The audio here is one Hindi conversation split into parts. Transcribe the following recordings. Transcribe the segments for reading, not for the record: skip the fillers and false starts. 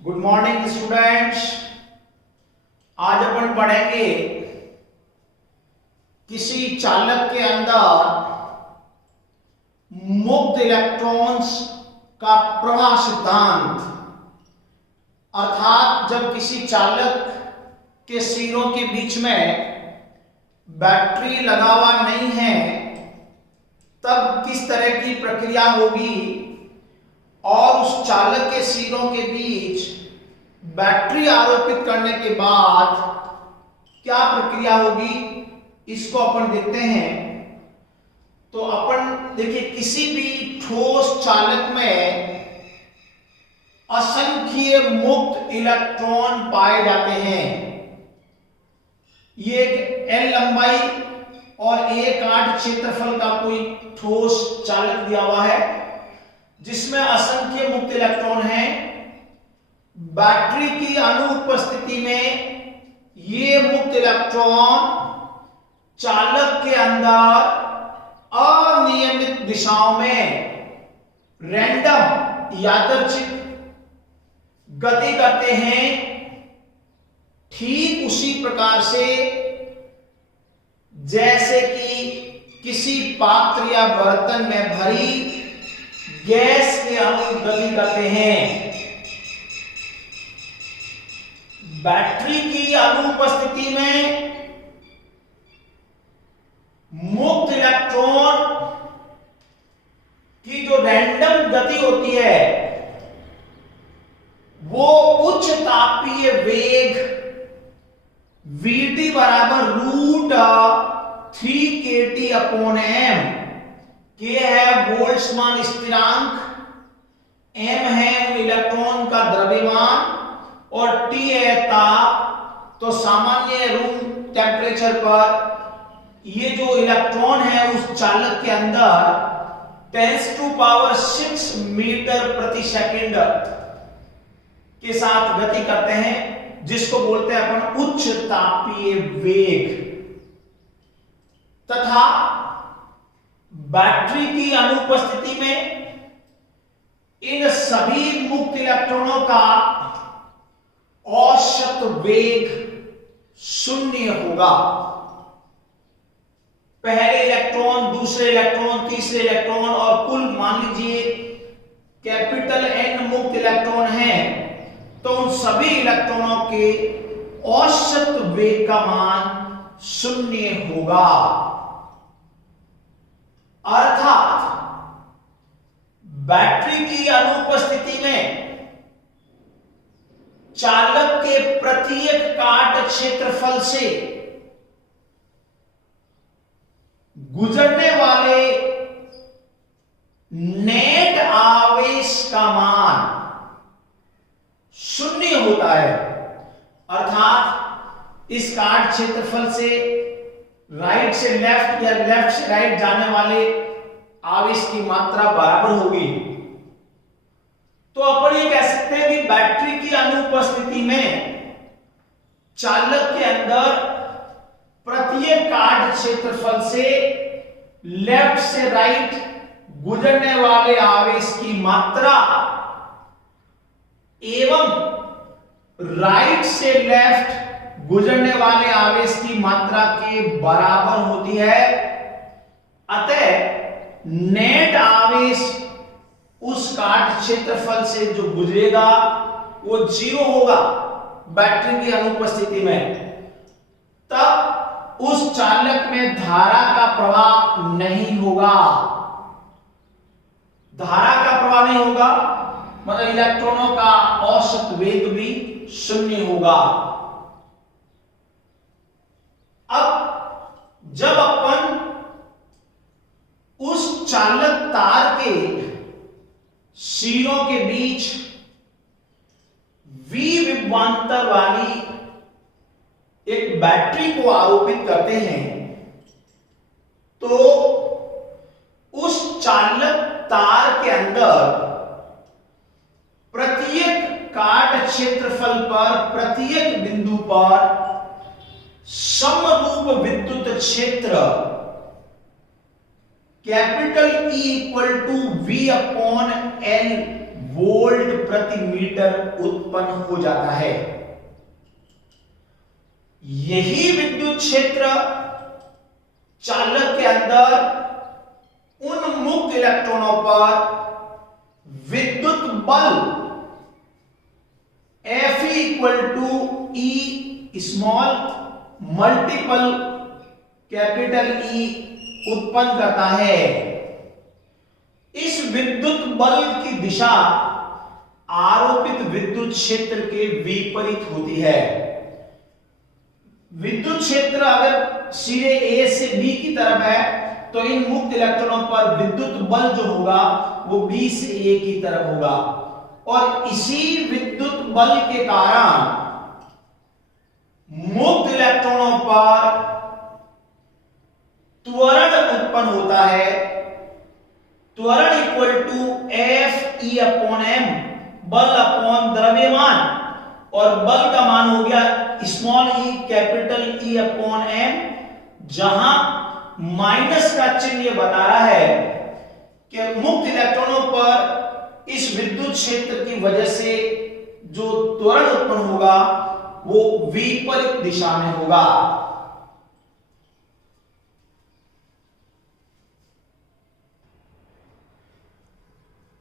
Good morning students. आज अपन पढ़ेंगे किसी चालक के अंदर मुक्त इलेक्ट्रॉन्स का प्रवाह सिद्धांत। अर्थात जब किसी चालक के सिरों के बीच में बैटरी लगा हुआ नहीं है तब किस तरह की प्रक्रिया होगी और उस चालक के सिरों के बीच बैटरी आरोपित करने के बाद क्या प्रक्रिया होगी, इसको अपन देखते हैं। तो अपन देखिए, किसी भी ठोस चालक में असंख्य मुक्त इलेक्ट्रॉन पाए जाते हैं। ये एक L लंबाई और A8 क्षेत्रफल का कोई ठोस चालक दिया हुआ है जिसमें असंख्य मुक्त इलेक्ट्रॉन हैं। बैटरी की अनुपस्थिति में ये मुक्त इलेक्ट्रॉन चालक के अंदर अनियमित दिशाओं में रैंडम यादृच्छिक गति करते हैं। ठीक उसी प्रकार से जैसे कि किसी पात्र या बर्तन में भरी गैस के अणु गति करते हैं। बैटरी की अनुपस्थिति में मुक्त इलेक्ट्रॉन की जो रैंडम गति होती है वो उच्च तापीय वेग Vt बराबर √3kT/m। K है बोल्ट्जमान स्थिरांक, m है उन इलेक्ट्रॉन का द्रव्यमान और T है ताप। तो सामान्य रूम टेम्परेचर पर ये जो इलेक्ट्रॉन है उस चालक के अंदर 10⁻⁶ मीटर प्रति सेकंड के साथ गति करते हैं, जिसको बोलते हैं अपन उच्च तापीय वेग। तथा बैटरी की अनुपस्थिति में इन सभी मुक्त इलेक्ट्रॉनों का औसत वेग 0 होगा। पहले इलेक्ट्रॉन, दूसरे इलेक्ट्रॉन, तीसरे इलेक्ट्रॉन और कुल मान लीजिए कैपिटल N मुक्त इलेक्ट्रॉन हैं, तो उन सभी इलेक्ट्रॉनों के औसत वेग का मान 0 होगा। अर्थात बैटरी की अनुपस्थिति में चालक के प्रत्येक काट क्षेत्रफल से गुजरने वाले नेट आवेश का मान 0 होता है। अर्थात इस काट क्षेत्रफल से राइट से लेफ्ट या लेफ्ट से राइट जाने वाले आवेश की मात्रा बराबर होगी। तो अपन ये कह सकते हैं कि बैटरी की अनुपस्थिति में चालक के अंदर प्रत्येक काट क्षेत्रफल से लेफ्ट से राइट गुजरने वाले आवेश की मात्रा एवं राइट से लेफ्ट गुजरने वाले आवेश की मात्रा के बराबर होती है। अतः नेट आवेश उस काट क्षेत्रफल से जो गुजरेगा वो 0 होगा बैटरी की अनुपस्थिति में। तब उस चालक में धारा का प्रवाह नहीं होगा। धारा का प्रवाह नहीं होगा मतलब इलेक्ट्रॉनों का औसत वेग भी 0 होगा। अब जब अपन उस चालक तार के सिरों के बीच V विभवांतर वाली एक बैटरी को आरोपित करते हैं तो उस चालक तार के अंदर प्रत्येक काट क्षेत्रफल पर प्रत्येक बिंदु पर समरूप विद्युत क्षेत्र कैपिटल E = V/L वोल्ट प्रति मीटर उत्पन्न हो जाता है। यही विद्युत क्षेत्र चालक के अंदर उन मुक्त इलेक्ट्रॉनों पर विद्युत बल F equal to E small multiple capital E उत्पन्न करता है। इस विद्युत बल की दिशा आरोपित विद्युत क्षेत्र के विपरीत होती है। विद्युत क्षेत्र अगर सीधे A से B की तरफ है तो इन मुक्त इलेक्ट्रॉनों पर विद्युत बल जो होगा वो B से A की तरफ होगा, और इसी विद्युत बल के कारण मुक्त इलेक्ट्रॉनों पर त्वरण उत्पन्न होता है। त्वरण equal to F E upon M, बल अपॉन द्रव्यमान, और बल का मान हो गया small E capital E upon M, जहां माइनस का चिन्ह ये बता रहा है कि मुक्त इलेक्ट्रॉनों पर इस विद्युत क्षेत्र की वजह से जो त्वरण उत्पन्न होगा वो विपरीत दिशा में होगा।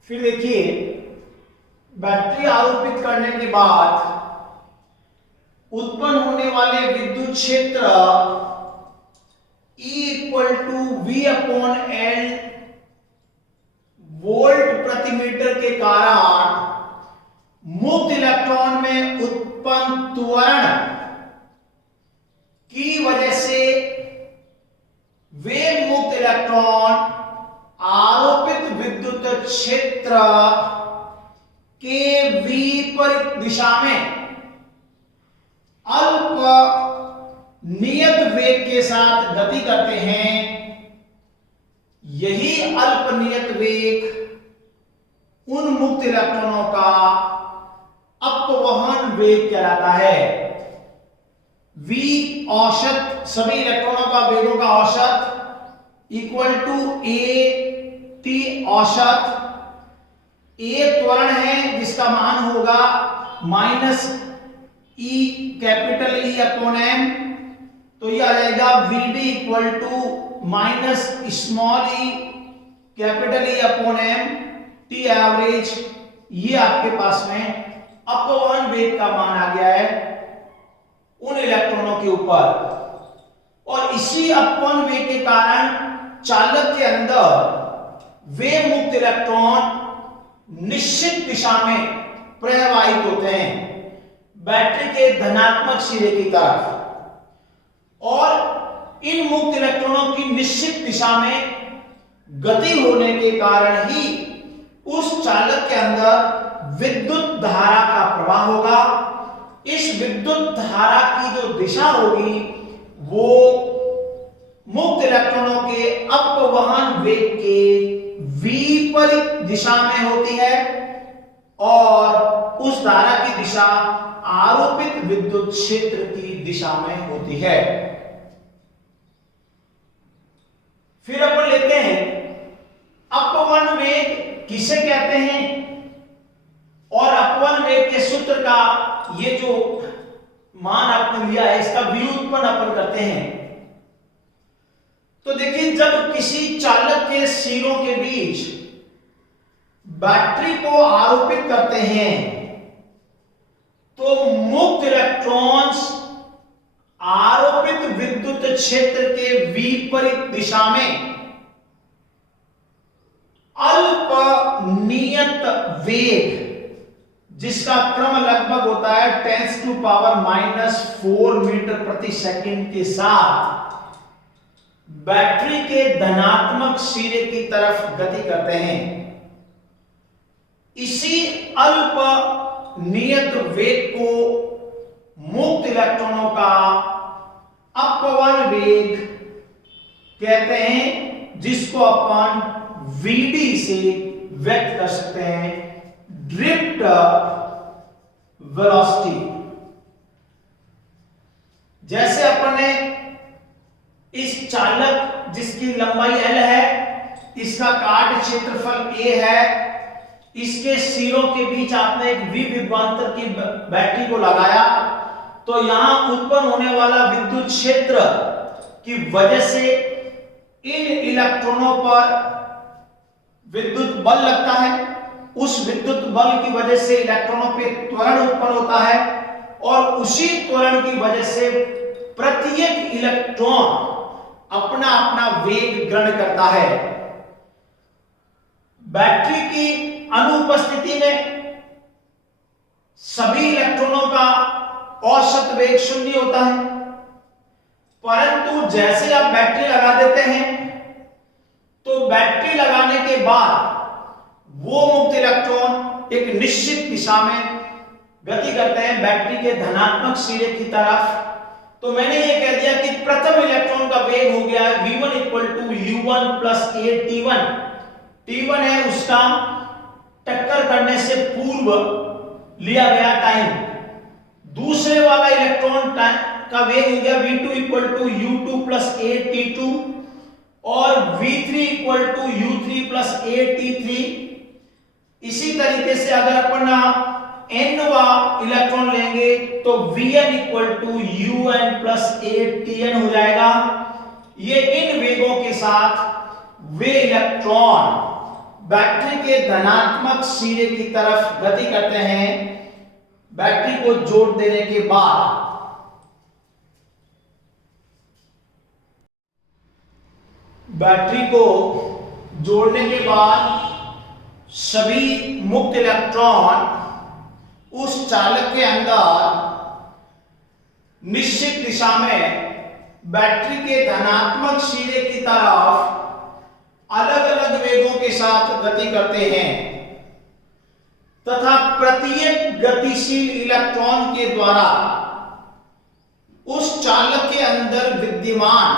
फिर देखिए, बैटरी आरोपित करने के बाद उत्पन्न होने वाले विद्युत क्षेत्र E equal to V upon L volt प्रति मीटर के कारण मुक्त इलेक्ट्रॉन में उत्पन्न त्वरण की वजह से वे मुक्त इलेक्ट्रॉन आरोपित विद्युत क्षेत्र के विपरीत दिशा में अल्प नियत वेग के साथ गति करते हैं। यही अल्प नियत वेग उन मुक्त इलेक्ट्रॉनों का अपवहन वेग कहलाता है। V औसत, सभी इलेक्ट्रॉनों का वेगों का औसत इक्वल टू A T औसत। A त्वरण है जिसका मान होगा minus E capital E upon M, तो ये आ जाएगा VD equal to minus small E capital E upon M T average. ये आपके पास में अपवहन वेग का मान आ गया है उन इलेक्ट्रॉनों के ऊपर, और इसी अपवहन वेग के कारण चालक के अंदर वे मुक्त इलेक्ट्रॉन निश्चित दिशा में प्रवाहित होते हैं बैटरी के धनात्मक सिरे की तरफ, और इन मुक्त इलेक्ट्रॉनों की निश्चित दिशा में गति होने के कारण ही उस चालक के अंदर विद्युत धारा का प्रवाह होगा। इस विद्युत धारा की जो दिशा होगी वो मुक्त इलेक्ट्रॉनों के अपवहन वेग के विपरीत दिशा में होती है, और उस धारा की दिशा आरोपित विद्युत क्षेत्र की दिशा में होती है। फिर अपन लेते हैं अपवहन वेग किसे कहते हैं, और अपवहन वेग के सूत्र का ये जो मान आपने लिया है इसका व्युत्पन्न अपन करते हैं। तो देखिए, जब किसी चालक के सिरों के बीच बैटरी को आरोपित करते हैं तो मुक्त इलेक्ट्रॉन्स आरोपित विद्युत क्षेत्र के विपरीत दिशा में अल्प नियत वेग, जिसका क्रम लगभग होता है 10⁻⁻⁴ मीटर प्रति सेकंड के साथ बैटरी के धनात्मक सिरे की तरफ गति करते हैं। इसी अल्प नियत वेग को मुक्त इलेक्ट्रॉनों का अपवहन वेग कहते हैं, जिसको अपन Vd से व्यक्त कर सकते हैं, ड्रिफ्ट वेलोसिटी। जैसे अपन ने इस चालक जिसकी लंबाई L है, इसका काट क्षेत्रफल A है, इसके सिरों के बीच आपने एक विभवांतर की बैटरी को लगाया, तो यहां उत्पन्न होने वाला विद्युत क्षेत्र की वजह से इन इलेक्ट्रॉनों पर विद्युत बल लगता है। उस विद्युत बल की वजह से इलेक्ट्रॉनों पे त्वरण उत्पन्न होता है और उसी त्वरण की वजह से प्रत्येक इलेक्ट्रॉन अपना अपना वेग ग्रहण करता है। बैटरी की अनुपस्थिति में सभी इलेक्ट्रॉनों का औसत वेग शून्य होता है, परंतु जैसे आप बैटरी लगा देते हैं तो बैटरी लगाने के बाद वो मुक्त इलेक्ट्रॉन एक निश्चित दिशा में गति करते हैं बैटरी के धनात्मक सिरे की तरफ। तो मैंने ये कह दिया कि प्रथम इलेक्ट्रॉन का वेग हो गया v1 equal to u1 plus a t1। t1 है उसका टक्कर करने से पूर्व लिया गया टाइम। दूसरे वाला इलेक्ट्रॉन का वेग हो गया v2 equal to u2 plus a t2 और v3 equal to u3 plus a t3। इसी तरीके से अगर अपन nवा इलेक्ट्रॉन लेंगे तो vn equal to un plus a tn हो जाएगा। ये इन वेगों के साथ वे इलेक्ट्रॉन बैटरी के धनात्मक सिरे की तरफ गति करते हैं बैटरी को जोड़ देने के बाद। बैटरी को जोड़ने के बाद सभी मुक्त इलेक्ट्रॉन उस चालक के अंदर निश्चित दिशा में बैटरी के धनात्मक सिरे की तरफ अलग अलग वेगों के साथ गति करते हैं तथा प्रत्येक गतिशील इलेक्ट्रॉन के द्वारा उस चालक के अंदर विद्यमान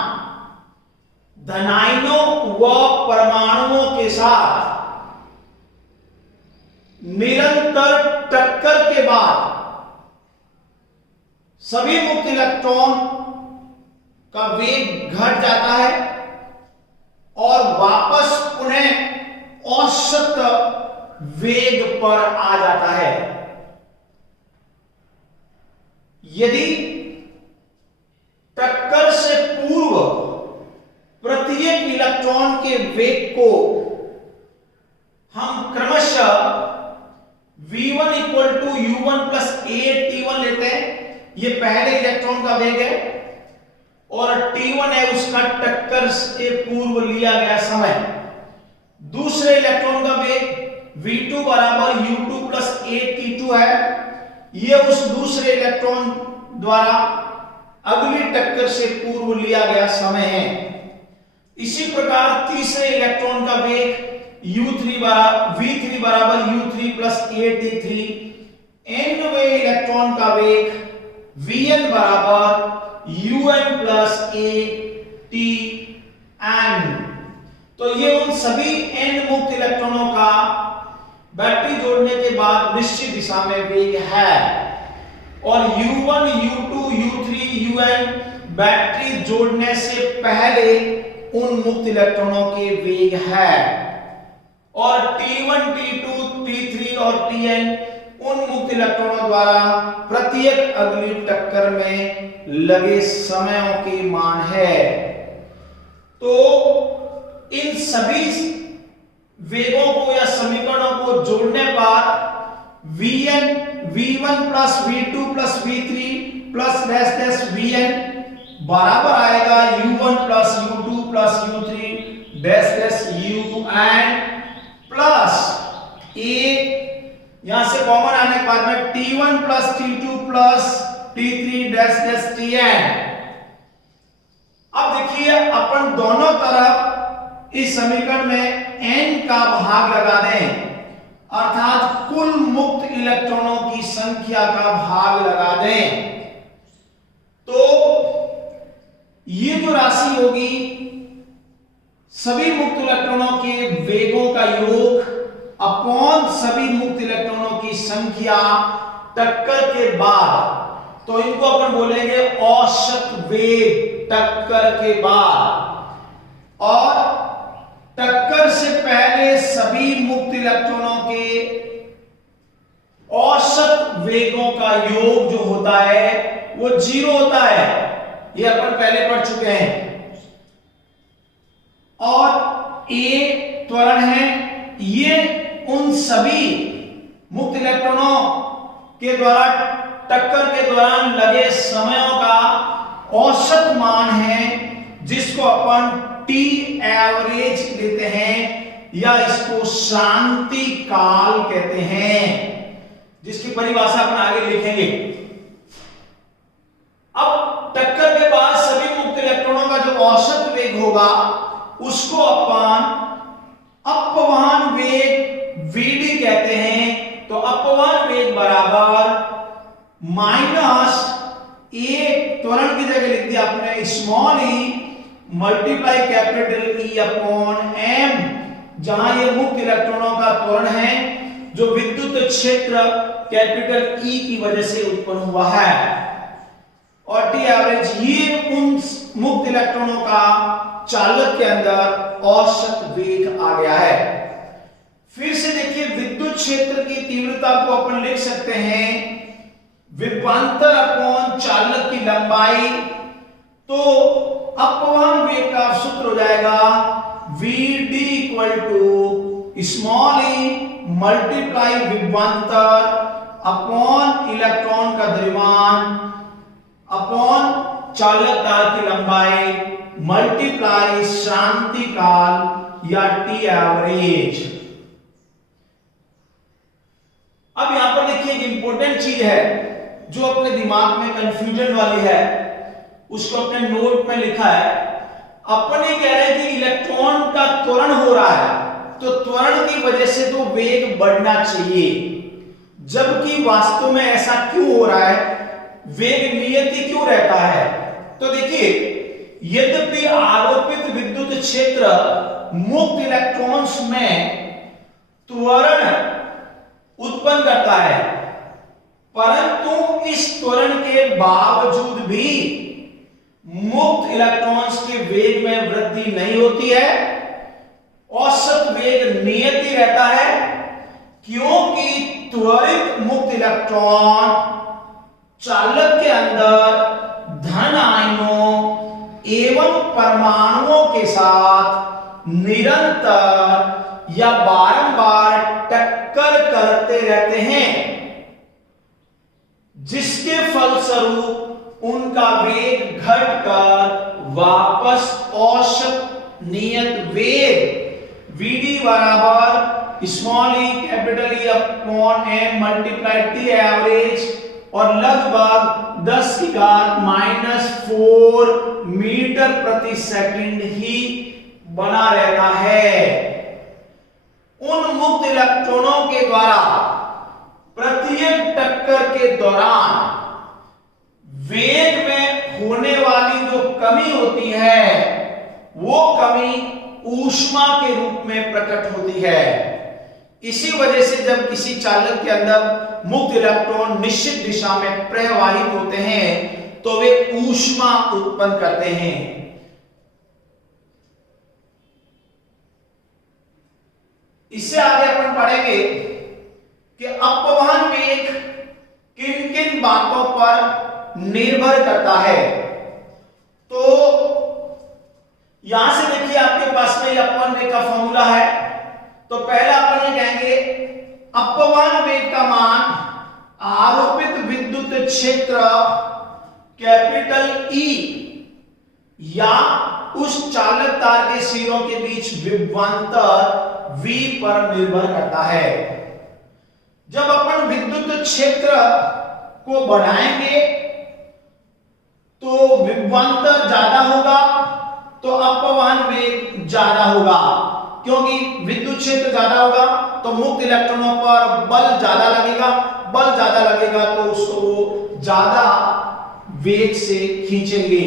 धनायनों व परमाणुओं के साथ निरंतर टक्कर के बाद सभी मुक्त इलेक्ट्रॉन का वेग घट जाता है और वापस पुनः औसत वेग पर आ जाता है। यदि टक्कर से पूर्व प्रत्येक इलेक्ट्रॉन के वेग को हम क्रमशः v1 equal to u1 plus a t1 लेते हैं, ये पहले इलेक्ट्रॉन का वेग है और t1 है उसका टक्कर से पूर्व लिया गया समय। दूसरे इलेक्ट्रॉन का वेग v2 बराबर u2 प्लस a t2 है, ये उस दूसरे इलेक्ट्रॉन द्वारा अगली टक्कर से पूर्व लिया गया समय है। इसी प्रकार तीसरे इलेक्ट्रॉन का वेग v3 बराबर u3 plus a t3। nवे electron का वेग vn बराबर un प्लस a tn। तो ये उन सभी n मुक्त इलेक्ट्रॉनों का बैटरी जोड़ने के बाद निश्चित दिशा में वेग है और u1 u2 u3 un battery जोड़ने से पहले उन मुक्त इलेक्ट्रॉनों के वेग है और t1 t2 t3 और tn उन मुक्त इलेक्ट्रॉनों द्वारा प्रत्येक अगली टक्कर में लगे समयों की मान है। तो इन सभी वेगों को या समीकरणों को जोड़ने पर v1 plus v2 plus v3 plus dash dash vn बराबर आएगा u1 plus u2 plus u3 dash dash un plus a, यहां से कॉमन आने के बाद में t1 plus t2 plus t3 dash dash tn। अब देखिए अपन दोनों तरफ इस समीकरण में n का भाग लगा दें अर्थात कुल मुक्त इलेक्ट्रॉनों की संख्या का भाग लगा दें तो ये जो राशि होगी सभी मुक्त इलेक्ट्रॉनों के वेगों का योग अपॉन सभी मुक्त इलेक्ट्रॉनों की संख्या टक्कर के बाद, तो इनको अपन बोलेंगे औसत वेग टक्कर के बाद। और टक्कर से पहले सभी मुक्त इलेक्ट्रॉनों के औसत वेगों का योग जो होता है वो 0 होता है। ये अपन पहले पढ़ चुके हैं। और ए त्वरण है, ये उन सभी मुक्त इलेक्ट्रॉनों के द्वारा टक्कर के दौरान लगे समयों का औसत मान है, जिसको अपन टी एवरेज लेते हैं या इसको शांति काल कहते हैं, जिसकी परिभाषा अपन आगे लिखेंगे। अब टक्कर के बाद सभी मुक्त इलेक्ट्रॉनों का जो औसत वेग होगा उसको अपन अपवहन वेग वीडी कहते हैं। तो अपवहन वेग बराबर माइनस ए, त्वरण की जगह लिख दिया आपने small E multiply capital E upon M, जहां ये मुक्त इलेक्ट्रॉनों का त्वरण है जो विद्युत क्षेत्र कैपिटल ई की वजह से उत्पन्न हुआ है। और टी एवरेज ये उन मुक्त इलेक्ट्रॉनों का चालक के अंदर औसत वेग आ गया है। फिर से देखिए, विद्युत क्षेत्र की तीव्रता को अपन लिख सकते हैं विभवांतर अपॉन चालक की लंबाई। तो अपवहन वेग का सूत्र हो जाएगा Vd equal to small E multiply विभवांतर अपॉन इलेक्ट्रॉन का द्रव्यमान अपॉन चालक तार की लंबाई मल्टीप्लाई शांति काल या टी एवरेज। अब यहां पर देखिए एक इंपॉर्टेंट चीज है जो अपने दिमाग में कंफ्यूजन वाली है, उसको अपने नोट में लिखा है। अपन ये कह रहे हैं कि इलेक्ट्रॉन का त्वरण हो रहा है, तो त्वरण की वजह से तो वेग बढ़ना चाहिए, जबकि वास्तव में ऐसा क्यों हो रहा है, वेग नियति क्यों रहता है। तो देखिए, यद्यपि आरोपित विद्युत क्षेत्र मुक्त इलेक्ट्रॉन्स में त्वरण उत्पन्न करता है, परंतु इस त्वरण के बावजूद भी मुक्त इलेक्ट्रॉन्स के वेग में वृद्धि नहीं होती है, औसत वेग नियति रहता है, क्योंकि त्वरित मुक्त इलेक्ट्रॉन चालक के अंदर धन आयनों एवं परमाणुओं के साथ निरंतर या बारंबार टक्कर करते रहते हैं, जिसके फलस्वरूप उनका वेग घटकर वापस औसत नियत वेग Vd बराबर small E capital E upon M multiply T average और लगभग 10 की घात -4 मीटर प्रति सेकंड ही बना रहता है। उन मुक्त इलेक्ट्रॉनों के द्वारा प्रत्येक टक्कर के दौरान वेग में होने वाली जो कमी होती है वो कमी ऊष्मा के रूप में प्रकट होती है। इसी वजह से जब किसी चालक के अंदर मुक्त इलेक्ट्रॉन निश्चित दिशा में प्रवाहित होते हैं तो वे ऊष्मा उत्पन्न करते हैं। इससे आगे अपन पढ़ेंगे कि अपवहन वेग किन किन बातों पर निर्भर करता है। तो यहां से देखिए, आपके पास में अपवहन वेग का फॉर्मूला है। तो पहला अपन ये कहेंगे अपवहन वेग का मान आरोपित विद्युत क्षेत्र कैपिटल ई या उस चालक तार के सिरों के बीच विभवांतर V पर निर्भर करता है। जब अपन विद्युत क्षेत्र को बढ़ाएंगे तो विभवांतर ज्यादा होगा, तो अपवहन वेग ज्यादा होगा, क्योंकि विद्युत क्षेत्र ज्यादा होगा तो मुक्त इलेक्ट्रॉनों पर बल ज्यादा लगेगा, बल ज्यादा लगेगा तो उसको ज्यादा वेग से खींचेंगे।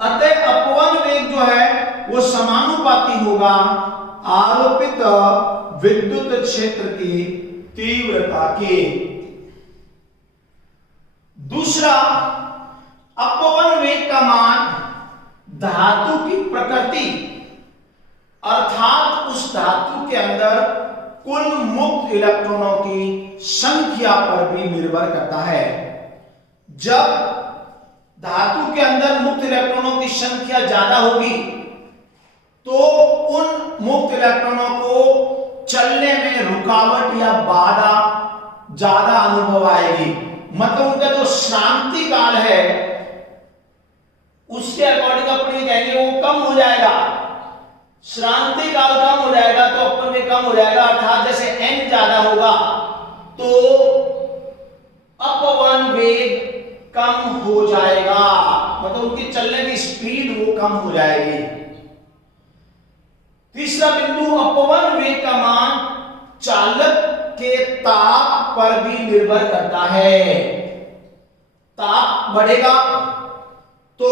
अतः अपवहन वेग जो है वो समानुपाती होगा आरोपित विद्युत क्षेत्र की तीव्रता के। दूसरा, अपवहन वेग का मान धातु की प्रकृति अर्थात उस धातु के अंदर कुल मुक्त इलेक्ट्रॉनों की संख्या पर भी निर्भर करता है। जब धातु के अंदर मुक्त इलेक्ट्रॉनों की संख्या ज्यादा होगी तो उन मुक्त इलेक्ट्रॉनों को चलने में रुकावट या बाधा ज्यादा अनुभव आएगी, मतलब उनका जो शांति काल है उसके अकॉर्डिंग अपन ये कहेंगे वो कम हो जाएगा। श्रांति काल कम हो जाएगा तो अपन में कम हो जाएगा, अर्थात जैसे n ज्यादा होगा तो अपवन वेग कम हो जाएगा, मतलब उनकी चलने की स्पीड वो कम हो जाएगी। तीसरा बिंदु, अपवन वेग का मान चालक के ताप पर भी निर्भर करता है। ताप बढ़ेगा तो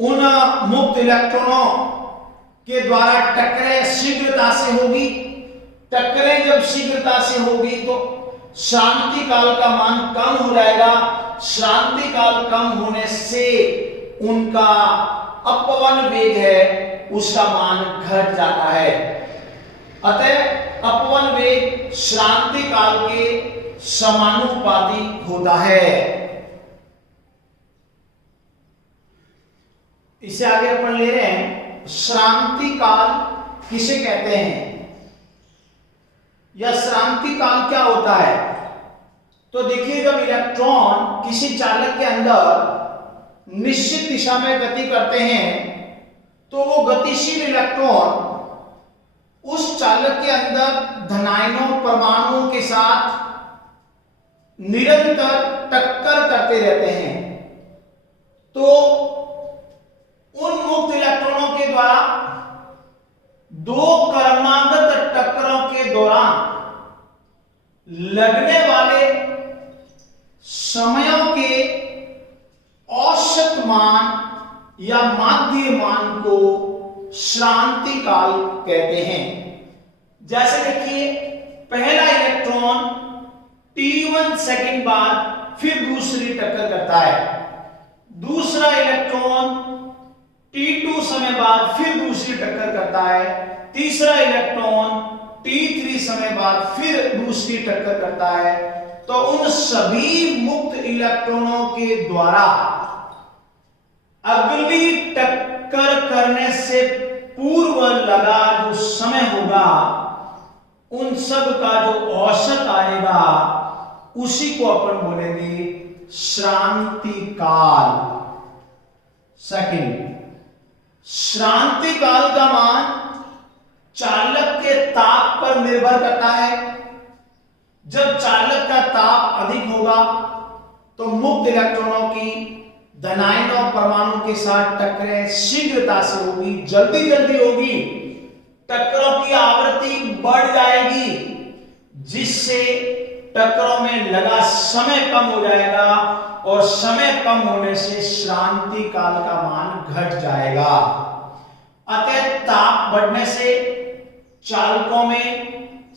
उन मुक्त इलेक्ट्रॉनों के द्वारा टक्करें शीघ्रता से होगी। टक्करें जब शीघ्रता से होगी तो शांति काल का मान कम हो जाएगा। शांति काल कम होने से उनका अपवन वेग है उसका मान घट जाता है। अतः अपवन वेग श्रांति काल के समानुपाती होता है। इसे आगे अपन ले रहे हैं, श्रांति काल किसे कहते हैं या श्रांति काल क्या होता है। तो देखिए, जब इलेक्ट्रॉन किसी चालक के अंदर निश्चित दिशा में गति करते हैं तो वो गतिशील इलेक्ट्रॉन उस चालक के अंदर धनायनों परमाणुओं के साथ निरंतर टक्कर करते रहते हैं। तो उन मुक्त इलेक्ट्रॉनों के द्वारा दो क्रमागत टक्करों के दौरान लगने वाले समयों के औसत मान या माध्य मान को श्रांति काल कहते हैं। जैसे देखिए, पहला इलेक्ट्रॉन t1 सेकंड बाद फिर दूसरी टक्कर करता है, दूसरा इलेक्ट्रॉन t2 समय बाद फिर दूसरी टक्कर करता है, तीसरा इलेक्ट्रॉन t3 समय बाद फिर दूसरी टक्कर करता है। तो उन सभी मुक्त इलेक्ट्रॉनों के द्वारा अगली टक्कर करने से पूर्व लगा जो समय होगा उन सब का जो औसत आएगा उसी को अपन बोलेंगे श्रांति काल। सेकंड, श्रांति काल का मान चालक के ताप पर निर्भर करता है। जब चालक का ताप अधिक होगा तो मुक्त इलेक्ट्रॉनों की धनायन और परमाणु के साथ टक्करें शीघ्रता से होगी, जल्दी जल्दी होगी, टक्करों की आवृत्ति बढ़ जाएगी, जिससे टक्करों में लगा समय कम हो जाएगा और समय कम होने से श्रांति काल का मान घट जाएगा। अतः ताप बढ़ने से चालकों में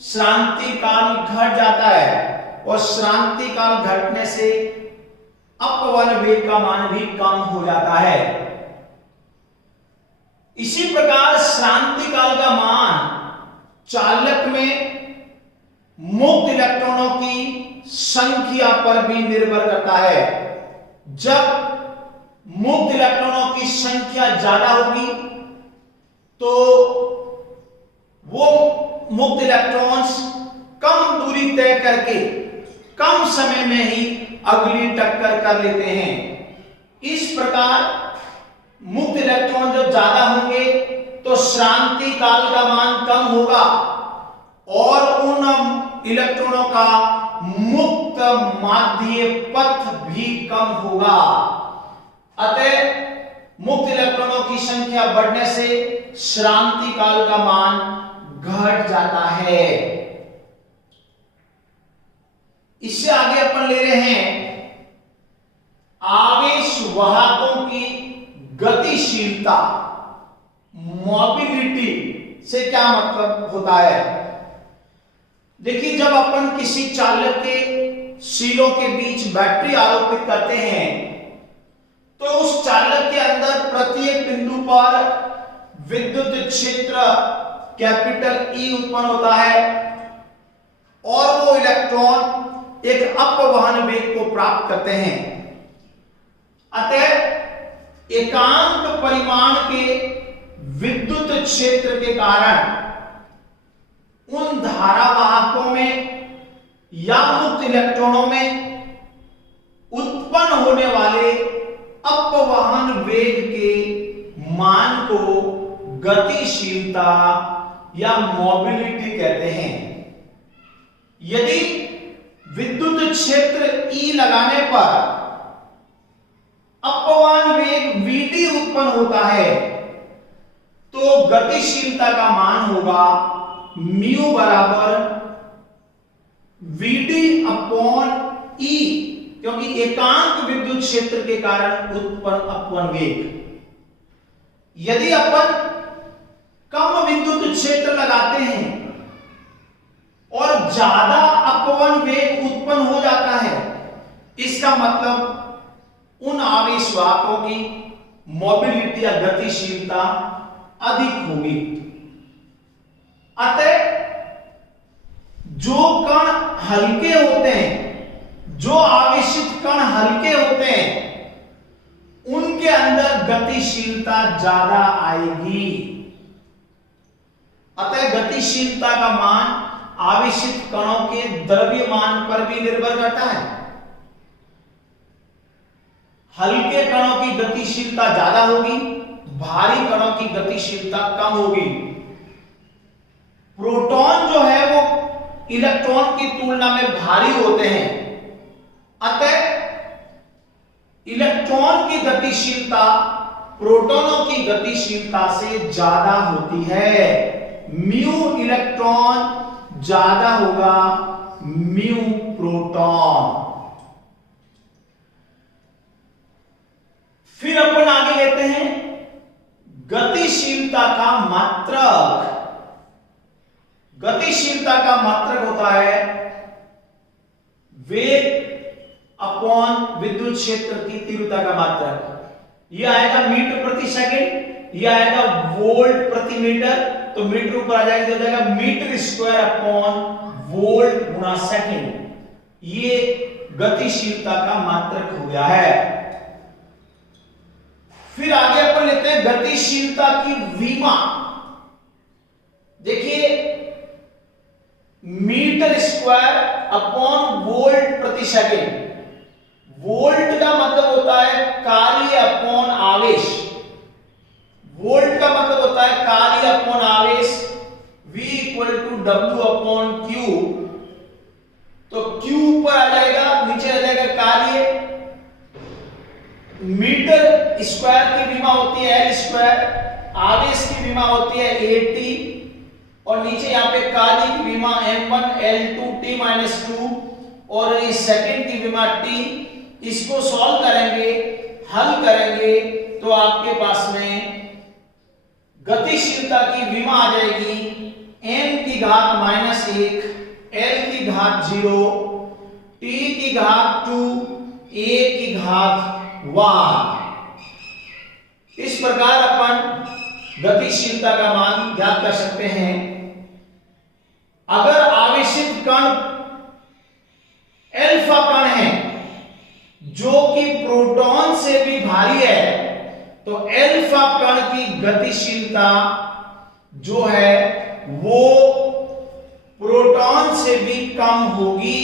श्रांति काल घट जाता है और श्रांति काल घटने से अपवन वेग का मान भी कम हो जाता है। इसी प्रकार श्रांति काल का मान चालक में मुक्त इलेक्ट्रॉनों की संख्या पर भी निर्भर करता है। जब मुक्त इलेक्ट्रॉनों की संख्या ज्यादा होगी तो वो मुक्त इलेक्ट्रॉन्स कम दूरी तय करके कम समय में ही अगली टक्कर कर लेते हैं। इस प्रकार मुक्त इलेक्ट्रॉन जब ज्यादा होंगे तो श्रांति काल का मान कम होगा और उन इलेक्ट्रॉनों का मुक्त माध्य पथ भी कम होगा। अतः मुक्त इलेक्ट्रॉनों की संख्या बढ़ने से श्रांति काल का मान घट जाता है। इससे आगे अपन ले रहे हैं आवेश वाहकों की गतिशीलता, मोबिलिटी से क्या मतलब होता है। देखिए, जब अपन किसी चालक के शीलों के बीच बैटरी आरोपित करते हैं तो उस चालक के अंदर प्रत्येक बिंदु पर विद्युत क्षेत्र कैपिटल E उत्पन्न होता है और वो इलेक्ट्रॉन एक अपवहन वेग को प्राप्त करते हैं। अतः एकांक परिमाण के विद्युत क्षेत्र के कारण उन धारावाहकों में या मुक्त इलेक्ट्रॉनों में उत्पन्न होने वाले अपवहन वेग के मान को गतिशीलता या मोबिलिटी कहते हैं। यदि विद्युत क्षेत्र E लगाने पर अपवहन वेग Vd उत्पन्न होता है तो गतिशीलता का मान होगा म्यू बराबर Vd अपॉन E, क्योंकि एकांक विद्युत क्षेत्र के कारण उत्पन्न अपवहन वेग। यदि अपन कम विद्युत क्षेत्र लगाते हैं और ज्यादा अपवहन वेग उत्पन्न हो जाता है, इसका मतलब उन आवेशवाहकों की मोबिलिटी या गतिशीलता अधिक होगी। अतः जो कण हल्के होते हैं, जो आवेशित कण हल्के होते हैं, उनके अंदर गतिशीलता ज्यादा आएगी। अतः गतिशीलता का मान आवेशित कणों के द्रव्यमान पर भी निर्भर करता है। हल्के कणों की गतिशीलता ज्यादा होगी, भारी कणों की गतिशीलता कम होगी। प्रोटॉन जो है वो इलेक्ट्रॉन की तुलना में भारी होते हैं, अतः इलेक्ट्रॉन की गतिशीलता प्रोटॉनों की गतिशीलता से ज्यादा होती है। म्यू इलेक्ट्रॉन ज्यादा होगा म्यू प्रोटॉन। फिर अपन आगे लेते हैं गतिशीलता का मात्रक। गतिशीलता का मात्रक होता है वेग अपॉन विद्युत क्षेत्र की तीव्रता का मात्रक। यह आएगा मीटर प्रति सेकंड, यह आएगा वोल्ट प्रति मीटर, तो मीटर ऊपर आ जाएगा, हो जाएगा मीटर स्क्वायर अपॉन वोल्ट गुणा सेकंड। ये गतिशीलता का मात्रक हो गया है। फिर आगे अपन लेते हैं गतिशीलता की विमा। देखिए मीटर स्क्वायर अपॉन वोल्ट प्रति सेकंड। वोल्ट का मतलब होता है कार्य अपॉन आवेश। वोल्ट का मतलब होता है कार्य अपॉन आवेश। V equal to W upon Q। तो Q ऊपर आ जाएगा, नीचे आ जाएगा कार्य। मीटर स्क्वायर की विमा होती है L स्क्वायर, आवेश की विमा होती है AT, और नीचे यहाँ पे कार्य की विमा M1 L2 T-2 और इस सेकंड की विमा T। इसको सॉल्व करेंगे, हल करेंगे तो आपके पास में गतिशीलता की विमा आ जाएगी m की घात -1, L की घात 0, T की घात 2, A की घात 1। इस प्रकार अपन गतिशीलता का मान ज्ञात कर सकते हैं। अगर आवेशित कण अल्फा कण है जो कि प्रोटॉन से भी भारी है, तो अल्फा कण की गतिशीलता जो है वो प्रोटॉन से भी कम होगी।